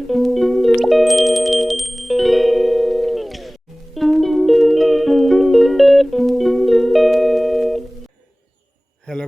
Hello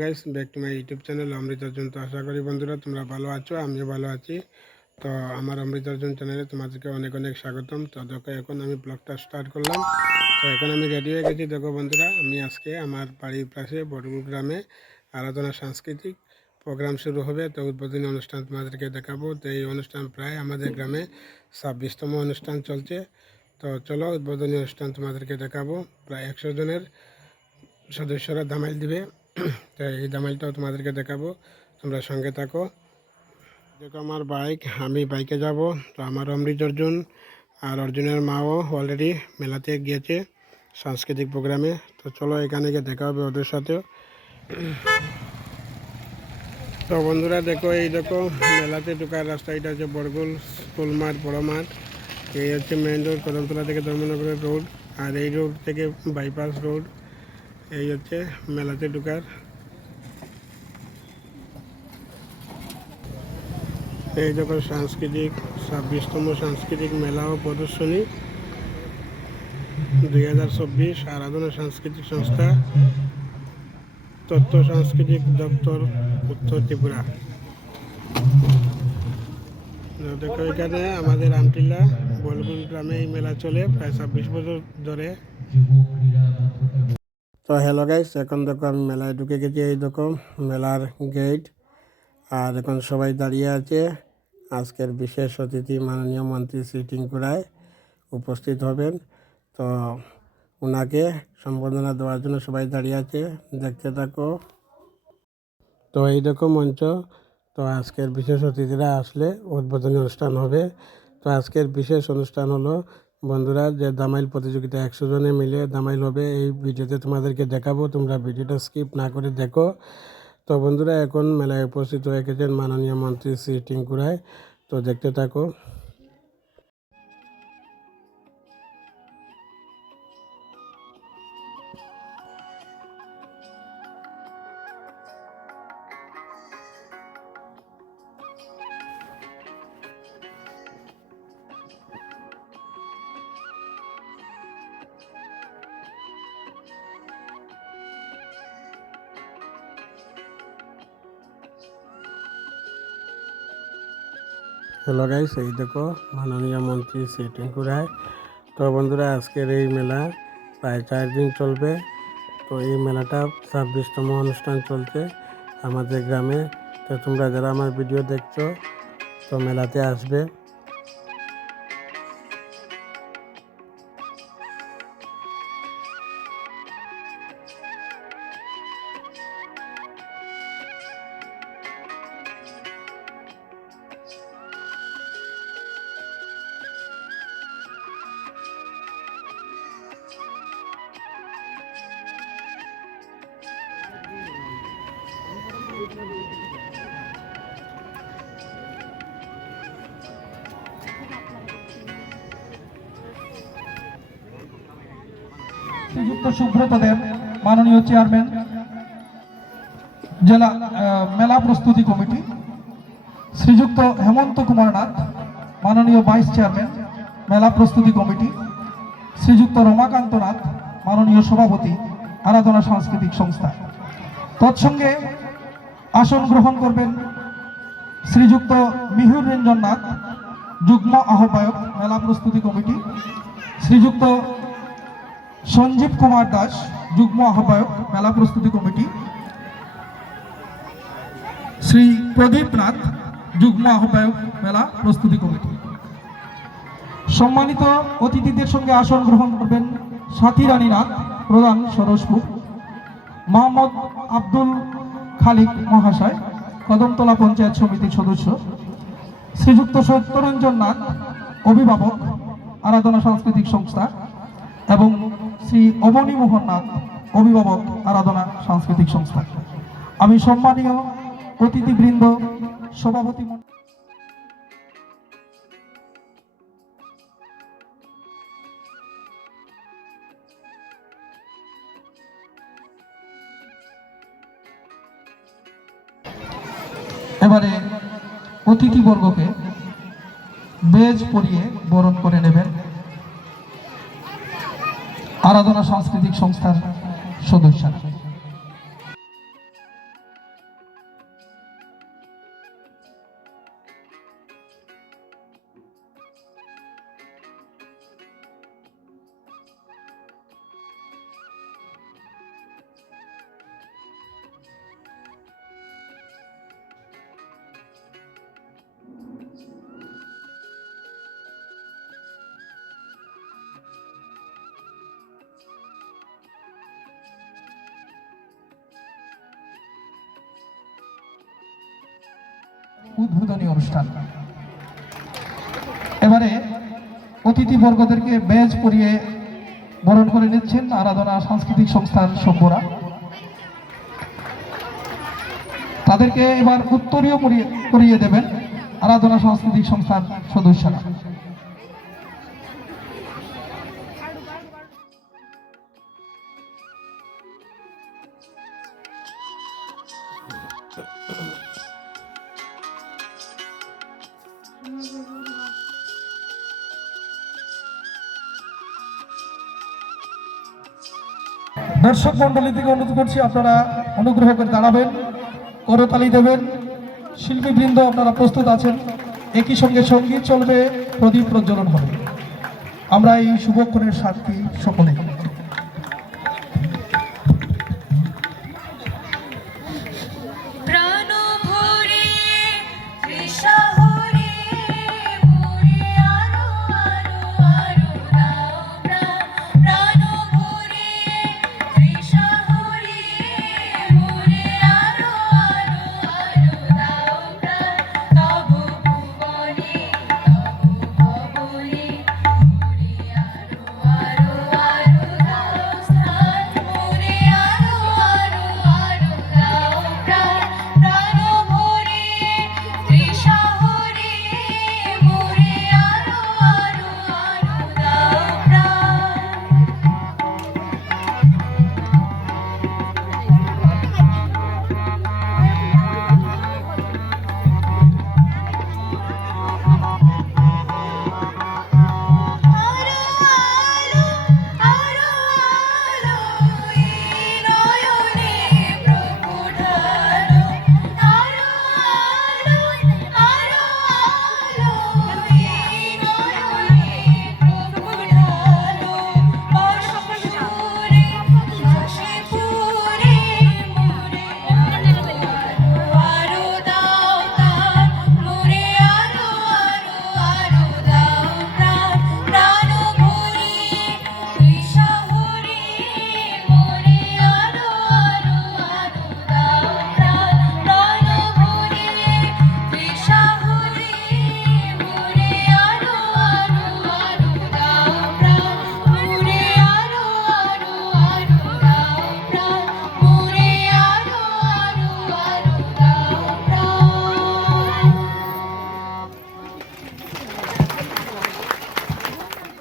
guys, back to my YouTube channel Amrit Arjun. তো আশা করি বন্ধুরা তোমরা ভালো আছো, আমিও ভালো আছি। তো আমার অমৃত অর্জুন চ্যানেলে তোমাদেরকে অনেক অনেক স্বাগতম। তো দেখো এখন আমি ব্লগটা স্টার্ট করলাম। তো এখন আমি রেডি হয়ে গেছি। দেখো বন্ধুরা, আমি আজকে আমার বাড়ির পাশে বড়গুল গ্রামে আরাধনা সাংস্কৃতিক প্রোগ্রাম শুরু হবে। তো উদ্বোধনী অনুষ্ঠান তোমাদেরকে দেখাবো। তো এই অনুষ্ঠান প্রায় আমাদের গ্রামে 26তম অনুষ্ঠান চলছে। তো চলো উদ্বোধনী অনুষ্ঠান তোমাদেরকে দেখাবো। প্রায় 100 জনের সদস্যরা দামাইল দিবে। তো এই দামাইলটাও তোমাদেরকে দেখাবো, তোমরা সঙ্গে থাকো। দেখো আমার বাইক, আমি বাইকে যাব। তো আমার অমৃত অর্জুন আর অর্জুনের মাও অলরেডি মেলাতে গিয়েছে সাংস্কৃতিক প্রোগ্রামে। তো চলো এখানে গিয়ে দেখা হবে ওদের সাথেও। তো বন্ধুরা দেখো, এই দেখো মেলাতে ঢোকার রাস্তা, এটা হচ্ছে বড়গুল স্কুল মাঠ, বড় মাঠ। এই হচ্ছে মেন রোড, কদমতলা থেকে ধর্মনগরের রোড। আর এই রোড থেকে বাইপাস রোড। এই হচ্ছে মেলাতে ঢোকার। এই দেখো সাংস্কৃতিক 26তম সাংস্কৃতিক মেলা ও প্রদর্শনী 2024 আরাধনা সাংস্কৃতিক সংস্থা, তথ্য সাংস্কৃতিক দপ্তর, উত্তর ত্রিপুরা। দেখো এখানে আমাদের আমটিলা বলগুল গ্রামে এই মেলা চলে প্রায় 26 বছর ধরে। তো হ্যালো গাইস, এখন দেখো আমি মেলায় ঢুকে গেছি। এই দেখো মেলার গেট। আর এখন সবাই দাঁড়িয়ে আছে। আজকের বিশেষ অতিথি মাননীয় মন্ত্রী শ্রী টিঙ্কু রায় উপস্থিত হবেন। তো ওনাকে সম্বর্ধনা দেওয়ার জন্য সবাই দাঁড়িয়ে আছে, দেখতে থাকো। তো এই দেখো মঞ্চ। তো আজকের বিশেষ অতিথিরা আসলে উদ্বোধনী অনুষ্ঠান হবে। তো আজকের বিশেষ অনুষ্ঠান হলো বন্ধুরা যে দামাইল প্রতিযোগিতা, 100 জনে মিলে দামাইল হবে। এই ভিডিওতে তোমাদেরকে দেখাবো, তোমরা ভিডিওটা স্কিপ না করে দেখো। তো বন্ধুরা এখন মেলায় উপস্থিত হয়ে গেছেন মাননীয় মন্ত্রী শ্রী টিঙ্কু রায়। তো দেখতে থাকো। হ্যালো গাইস, এই দেখো মাননীয় মন্ত্রী শ্রী টিঙ্কু রায়। তো বন্ধুরা আজকের এই মেলা প্রায় 4 দিন চলবে। তো এই মেলাটা 26তম অনুষ্ঠান চলছে আমাদের গ্রামে। তো তোমরা যারা আমার ভিডিও দেখছো, তো মেলাতে আসবে। শ্রীযুক্ত সুব্রত দেব, মাননীয় চেয়ারম্যান জেলা মেলা প্রস্তুতি কমিটি, শ্রীযুক্ত হেমন্ত কুমার নাথ, মাননীয় ভাইস চেয়ারম্যান মেলা প্রস্তুতি কমিটি, শ্রীযুক্ত রমাকান্ত নাথ, মাননীয় সভাপতি আরাধনা সাংস্কৃতিক সংস্থা। তৎসঙ্গে আসন গ্রহণ করবেন শ্রীযুক্ত মিহুর রঞ্জন নাথ, যুগ্ম আহ্বায়ক মেলা প্রস্তুতি কমিটি, শ্রীযুক্ত সঞ্জীব কুমার দাস, যুগ্ম আহ্বায়ক মেলা প্রস্তুতি কমিটি, শ্রী প্রদীপ নাথ, যুগ্ম আহ্বায়ক মেলা প্রস্তুতি কমিটি। সম্মানিত অতিথিদের সঙ্গে আসন গ্রহণ করবেন সাথী রানী নাথ, প্রধান সরসপুর, মোহাম্মদ আব্দুল খালিক মহাশয়, কদমতলা পঞ্চায়েত সমিতির সদস্য, শ্রীযুক্ত সত্যরঞ্জন নাথ, অভিভাবক আরাধনা সাংস্কৃতিক সংস্থা, এবং শ্রী অবনী মোহন নাথ, অভিভাবক আরাধনা সাংস্কৃতিক সংস্থা। আমি সম্মানীয় অতিথিবৃন্দ, সভাপতি এবারে অতিথিবর্গকে বেজ পরিয়ে বরণ করে নেবেন আরাধনা সাংস্কৃতিক সংস্থার সদস্যরা। উদ্বোধনী অনুষ্ঠান। এবারে অতিথিবর্গদেরকে বেজ পরিয়ে বরণ করে নিচ্ছেন আরাধনা সাংস্কৃতিক সংস্থার সভ্যরা। তাদেরকে এবার উত্তরীয় পরিয়ে দেবেন আরাধনা সাংস্কৃতিক সংস্থার সদস্যরা। দর্শক মন্ডলী থেকে অনুরোধ করছি আপনারা অনুগ্রহ করে দাঁড়াবেন, করতালি দেবেন। শিল্পীবৃন্দ আপনারা প্রস্তুত আছেন, একই সঙ্গে সঙ্গীত চলবে, প্রদীপ প্রজ্বলন হবে। আমরা এই শুভক্ষণের সাক্ষী সকলে।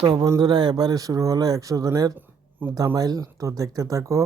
তো বন্ধুরা, এবারে শুরু হলো 100 জনের ধামাইল। তো দেখতে থাকো।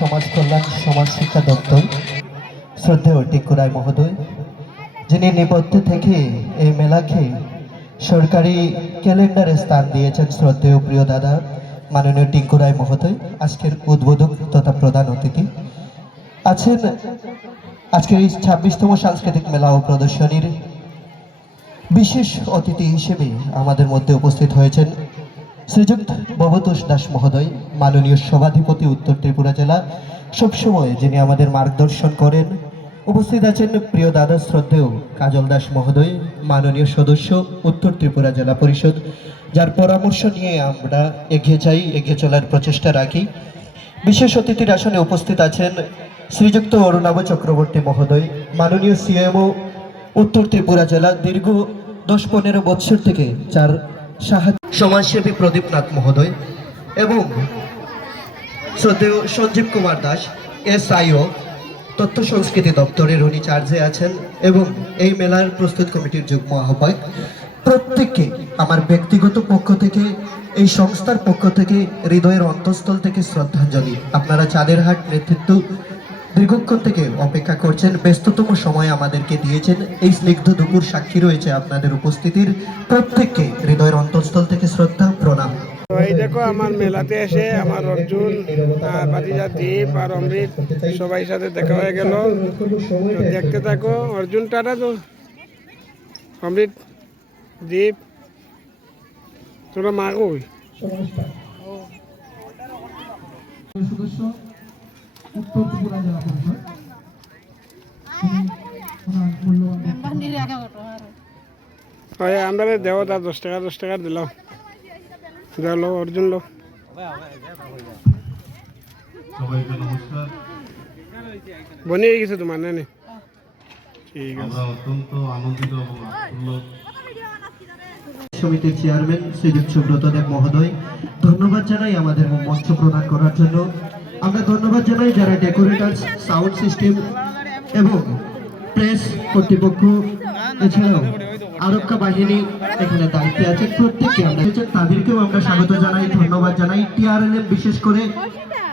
সমাজ কল্যাণ সমাজ শিক্ষা দপ্তর শ্রদ্ধেয় টিঙ্কু রায় মহোদয়, যিনি নেপথ্যে থেকে এই মেলাকে সরকারি ক্যালেন্ডারে স্থান দিয়েছেন। শ্রদ্ধেয় প্রিয় দাদা মাননীয় টিঙ্কু রায় মহোদয় আজকের উদ্বোধক তথা প্রধান অতিথি আছেন। আজকের এই 26তম সাংস্কৃতিক মেলা ও প্রদর্শনীর বিশেষ অতিথি হিসেবে আমাদের মধ্যে উপস্থিত হয়েছেন শ্রীযুক্ত ভবতোষ দাস মহোদয়, মাননীয় সভাধিপতি উত্তর ত্রিপুরা জেলা, সবসময় যিনি আমাদের মার্গদর্শন করেন। উপস্থিত আছেন প্রিয় দাদা শ্রদ্ধেয় কাজল দাস মহোদয়, মাননীয় সদস্য উত্তর ত্রিপুরা জেলা পরিষদ, যার পরামর্শ নিয়ে আমরা এগিয়ে চলার প্রচেষ্টা রাখি। বিশেষ অতিথির আসনে উপস্থিত আছেন শ্রীযুক্ত অরুণাভ চক্রবর্তী মহোদয়, মাননীয় সিএমও উত্তর ত্রিপুরা জেলা, দীর্ঘ 10-15 বছর থেকে যার সমাজসেবী প্রদীপনাথ মহোদয় এবং শ্রদ্ধেয় সঞ্জীব কুমার দাস SIO তথ্য সংস্কৃতি দপ্তরের উনি চার্জে আছেন এবং এই মেলার প্রস্তুত কমিটির যুগ্ম আহ্বায়ক। প্রত্যেককে আমার ব্যক্তিগত পক্ষ থেকে, এই সংস্থার পক্ষ থেকে হৃদয়ের অন্তঃস্থল থেকে শ্রদ্ধাঞ্জলি। আপনারা চাঁদেরহাট নেতৃত্ব দীর্ঘক্ষণ থেকে অপেক্ষা করছেন, ব্যস্ততম সময় আমাদেরকে দিয়েছেন। এই স্নিগ্ধ দুপুর সাক্ষী রয়েছে আপনাদের উপস্থিতির। প্রত্যেককে হৃদয়ের অন্তঃস্থল থেকে শ্রদ্ধা প্রণাম। তো এই দেখো আমার মেলাতে এসে আমার অর্জুন আর ভাতিজা দীপ আর অমৃত সবাই সাথে দেখা হয়ে গেল। তো দেখতে থাকো। অর্জুন টাটা, তো অমৃত দীপ তোরা মা কই? সদস্য উত্তর ত্রিপুরা জেলা পরিষদ, ওনার মূল্যবান আমরা দেও তা 10 টাকা দিলাম। লো অর্জুন লো। সবাইকে নমস্কার। বনিয়ে গেছে তোমার না? ঠিক আছে। আমরা অত্যন্ত আনন্দিত এবং আপ্লুত সমিতির চেয়ারম্যান শ্রীযুক্ত সুব্রত দেব মহোদয়, ধন্যবাদ জানাই আমাদের মঞ্চ প্রদান করার জন্য। আমরা ধন্যবাদ জানাই যারা ডেকোরেটার্স, সাউন্ড সিস্টেম এবং প্রেস কর্তৃপক্ষ, এছাড়াও আরক্ষা বাহিনী এখানে দায়িত্বে আছে। প্রত্যেককে আমরা তাদেরকেও আমরা স্বাগত জানাই, ধন্যবাদ জানাই। TRLM বিশেষ করে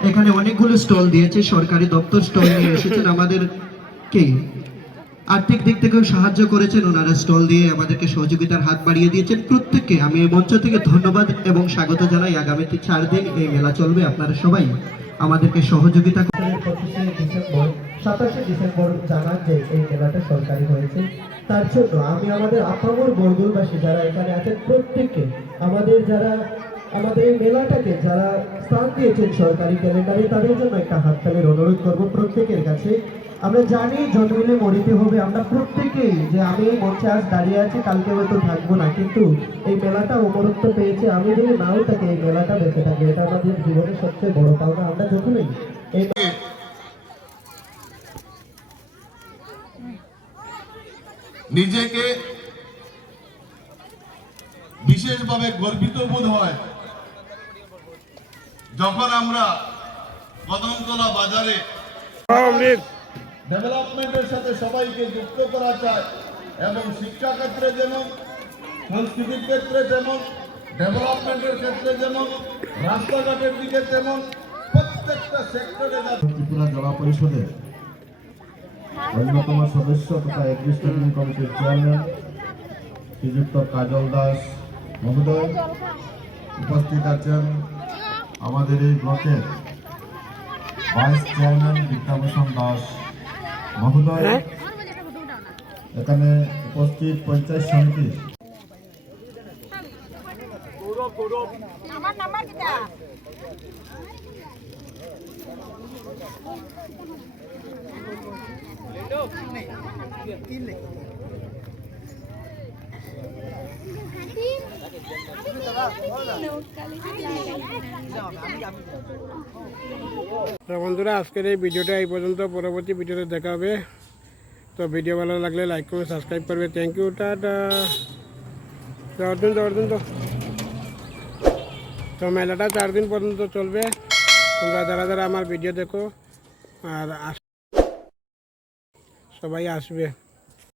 এখানে অনেকগুলো স্টল দিয়েছে, সরকারি দপ্তর স্টল নিয়ে এসেছেন, আমাদেরকে আর্থিক দিক থেকেও সাহায্য করেছেন। ওনারা স্টল দিয়ে আমাদেরকে সহযোগিতার হাত বাড়িয়ে দিয়েছেেন। প্রত্যেককে আমি এই মঞ্চ থেকে ধন্যবাদ এবং স্বাগত জানাই। আগামীতে 4 দিন এই মেলা চলবে, আপনারা সবাই আমাদেরকে সহযোগিতা করেন। 27 ডিসেম্বর জানান যে এই মেলাটা সরকারি হয়েছে, তার জন্য আমি আমাদের আপামর বরগুলবাসী যারা এখানে আছেন প্রত্যেককে, আমাদের যারা আমাদের এই মেলাটাকে যারা স্থান দিয়েছেন সরকারি ক্যালেন্ডারে, তাদের জন্য একটা হাততালির অনুরোধ করব প্রত্যেকের কাছে। আমরা জানি জন্মিলে মরিতে হবে, আমরা প্রত্যেকেই যে আমি এই মঞ্চে আজ দাঁড়িয়ে আছি, কালকে হয়তো থাকবো না, কিন্তু এই মেলাটা অমরত্ব পেয়েছে। আমি যদি নাও থাকি এই মেলাটা বেঁচে থাকবে, এটা আমাদের জীবনের সবচেয়ে বড় পাওনা। আমরা যখনই এই নিজেকে বিশেষভাবে গর্বিত বোধ হয় যখন আমরা কদমতলা বাজারে অমৃত ডেভেলপমেন্টের সাথে সবাইকে যুক্ত করা চায় এবং শিক্ষা ক্ষেত্রে যেমন, সংস্কৃতির ক্ষেত্রে যেমন, ডেভেলপমেন্টের ক্ষেত্রে যেমন, রাস্তাঘাটের দিকে যেমন, প্রত্যেকটা সেক্টরে ত্রিপুরা জেলা পরিষদের অন্যতম সদস্য তথা অ্যাডমিনিস্ট্রেটিভ কমিটির চেয়ারম্যান শ্রীযুক্ত কাজল দাস মহোদয়, উপস্থিত আছেন আমাদের এই ব্লকের ভাইস চেয়ারম্যান বিদ্যাভূষণ দাস মহোদয়, এখানে উপস্থিত পঞ্চায়েত সমিতি তো বন্ধুরা আজকের এই ভিডিওটা এই পর্যন্ত, পরবর্তী ভিডিওতে দেখা হবে। তো ভিডিও ভালো লাগলে লাইক করবে, সাবস্ক্রাইব করবে। Thank you, tata. অর্জুন তো মেলাটা 4 দিন পর্যন্ত চলবে। তোমরা যারা যারা আমার ভিডিও দেখো আর সবাই আসবে।